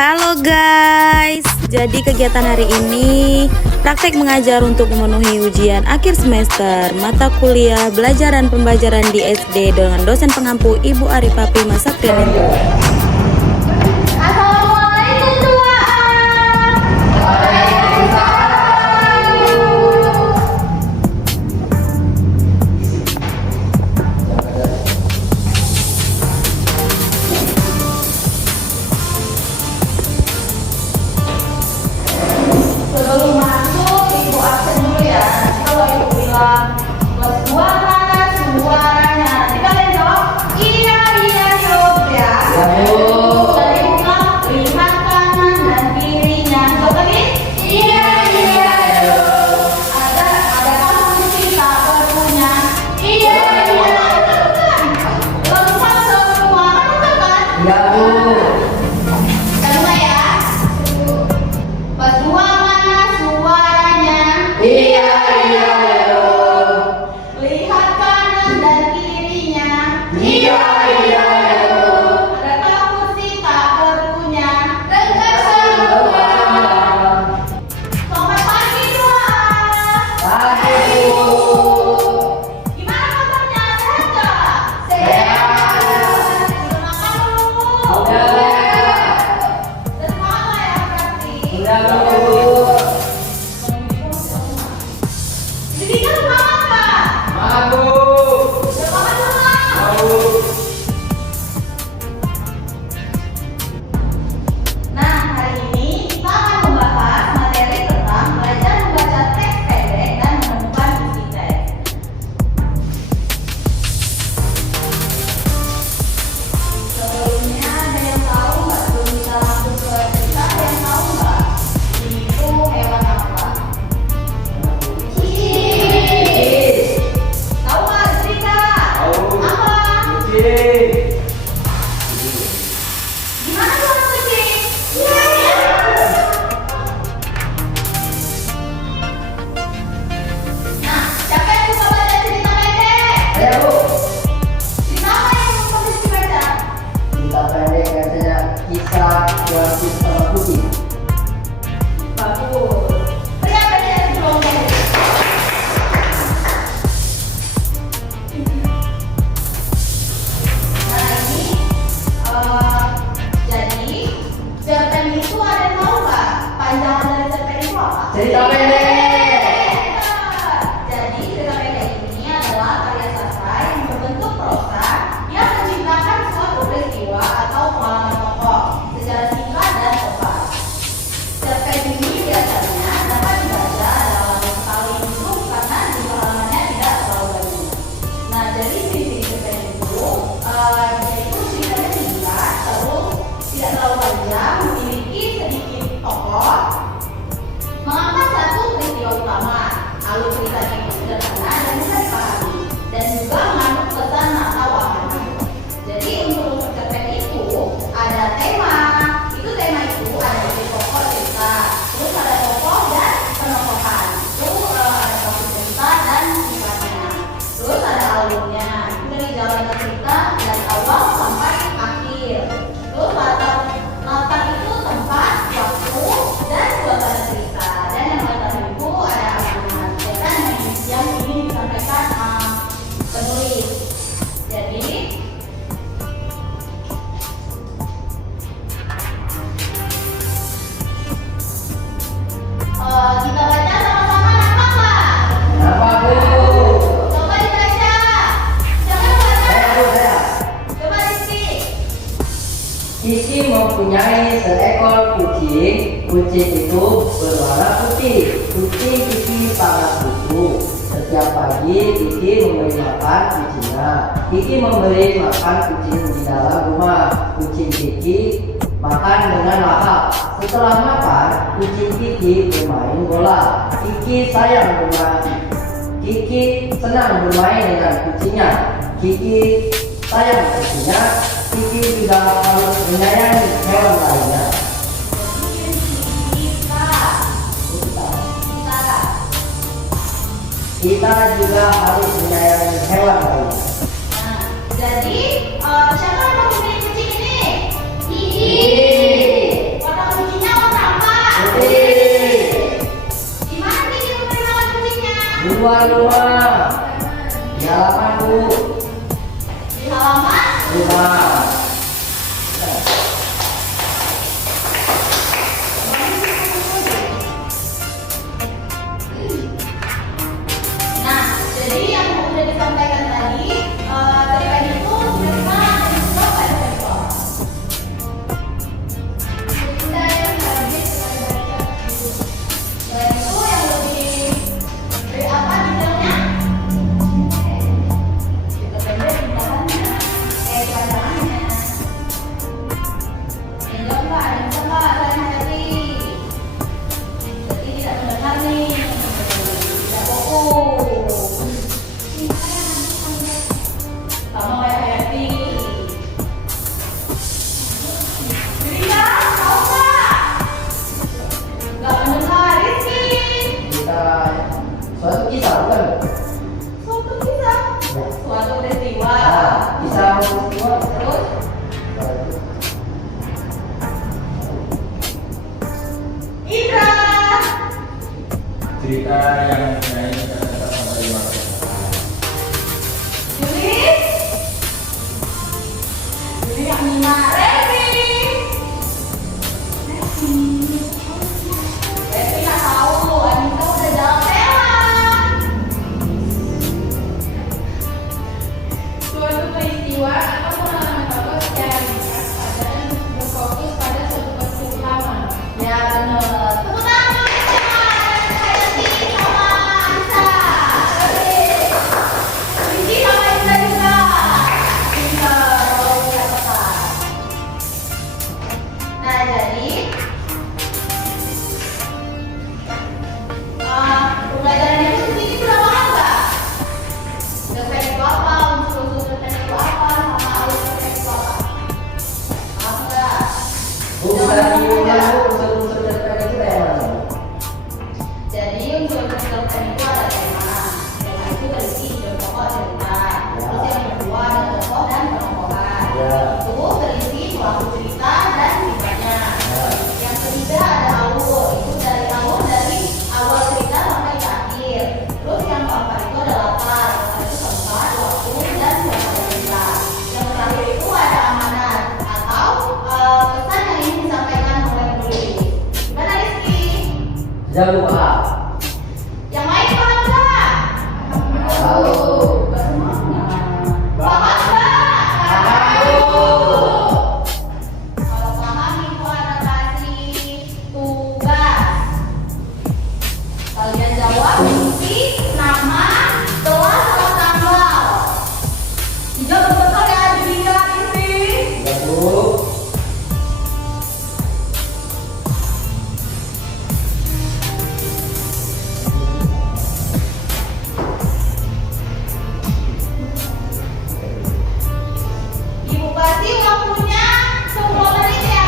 Halo guys, jadi kegiatan hari ini praktek mengajar untuk memenuhi ujian akhir semester mata kuliah belajar dan pembelajaran di SD dengan dosen pengampu Ibu Arifah Prima Satrianto. Cerita pendek. Jadi cerita pendek ini adalah karya sastra yang berbentuk prosa yang menceritakan suatu peristiwa atau pengalaman tokoh secara singkat dan sopan. Cerita pendek ini biasanya dapat dibaca dalam sekali hidup karena jumlah halamannya tidak terlalu banyak. Nah, jadi ciri-ciri cerita pendek itu yaitu ceritanya singkat, terus tidak terlalu panjang, memiliki sedikit tokoh, mengangkat satu peristiwa utama, alur ceritanya itu sederhana dan bisa dipahami, dan juga mengandung pesan atau wahana. Jadi untuk cerpen itu ada tema, itu ada di pokok cerita, terus ada tokoh dan penokohan, itu ada topik cerita dan sifatnya, terus ada alurnya, itu dari jalan cerita dari awal sampai akhir, terus latar itu tempat, waktu, dan suasana cerita. Yang ingin disampaikan penulis. Jadi kita baca sama-sama, nama nggak? Apa Bu? Coba dibaca. Jangan baca. Saya. Coba Rizky. Kiki mempunyai seekor kucing. Kucing itu berwarna putih. Kucing Kiki sangat lucu. Setiap pagi Kiki memberi makan kucingnya. Kiki memberi makan kucing di dalam rumah. Kucing Kiki makan dengan lahap. Setelah makan, kucing Kiki bermain bola. Kiki senang bermain dengan kucingnya. Kiki sayang kucingnya. Kiki juga harus menyayangi hewan lainnya. Kita juga harus menyayangi hewan lainnya. Nah, jadi siapa yang mau beli kucing ini? Gigi. Warna rumah. Di halaman Bu. Di halaman. Rumah. Nah, jadi yang sudah disampaikan tadi, cerpen itu sebenarnya ada di beberapa sektor. Dan itu yang lebih dari apa detailnya? Kita pendek pintahannya, pandangannya. Yang jawab Pak, ada yang bisa Pak, saya hati. Jadi tidak mendengar nih, tidak fokus. Sama kayak Hayati. Ria, tahu nggak? Nggak mendengar, Rizky. Kita suatu kisah bukan? Suatu kisah, suatu peristiwa. Nah, kisah peristiwa. Terus, Indra. Cerita yang nyanyi kata sampai 5 tahun. Juli. Juli yang lima. Revi. Revi nggak tahu. Anissa udah jalan sehat. Suatu peristiwa atau pengalaman tokoh secara ringkas dan berfokus pada suatu peristiwa utama. Ya benar. Tepuk tangan dulu sama Hayati sama Anissa. Rizky sama Indra juga. Indra kalau bisa tepat. Nah jadi pembelajaran itu di sini sudah paham nggak? Cerpen itu apa? Unsur-unsur cerpen itu apa? Sama alur cerpen itu apa? Paham nggak? Bu, bisa diulang Bu, unsur-unsur cerpen itu kayak mana? Jadi unsur cerpen itu ada tema. Tema itu berisi ide pokok cerita. Terus yang kedua ada tokoh dan penokohan. Ya. Itu berisi pelaku cerita dan sisanya. Yang ketiga ada alur. Itu dari alur dari awal cerita sampai ke akhir. Terus yang keempat itu ada latar. Latar itu tempat, waktu dan suasana cerita. Yang terakhir itu ada amanat atau pesan yang ingin disampaikan oleh penulis. Gimana Rizky? Sudah Bu, paham? Yang lain paham nggak? Tahu. Paham nggak? Paham Bu. Kalau paham itu ada kasih tugas. Kalian jawab isi nama, kelas atau tanggal. Dijawab betul ya, Julika, isi. Ya Bu. Ibu kasih waktunya 10 menit ya.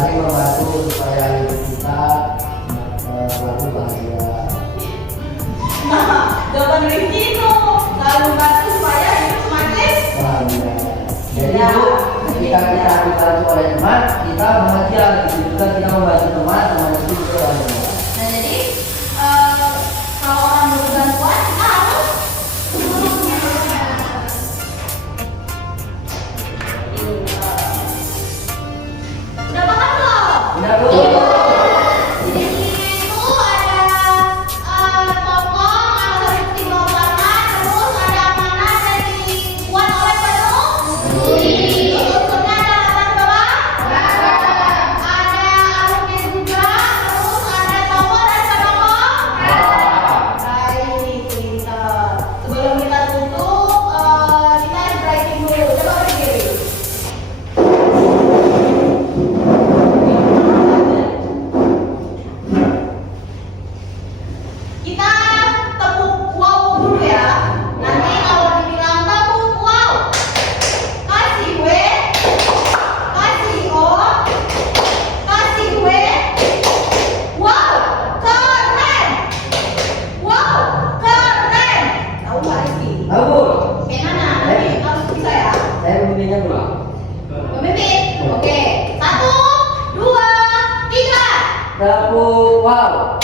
saling membantu supaya hidup kita selalu bahagia. Jawaban Rifki itu selalu membantu supaya hidup semakin Bahagia. Jadi Bu, ketika kita dibantu oleh teman, kita bahagia. Begitu juga kita membantu teman itu juga bahagia. Nah, jadi kalau orang butuh bantuan kita harus menolongnya. Udah paham belum? Udah Bu? Di sini itu ada tokoh ada bukti bawahan, terus ada amanah dan dibuat oleh penuh. Unsurnya ada latar bawah. Ada alumni juga, terus ada tokoh dan penolong. Baik, pintar. Sebelum kita tutup, kita breaking dulu. Coba berdiri. Kita tepuk wow dulu ya. Nanti kalau dibilang tepuk wow, kasih W, kasih O, kasih W. Wow, keren. Wow, keren. Tahu nggak Rizky? Tahu Bu? Gimana? Nanti harus bisa ya. Saya membimbingnya Bu. Pemimpin. Oke. 1, 2, 3. Tepuk wow.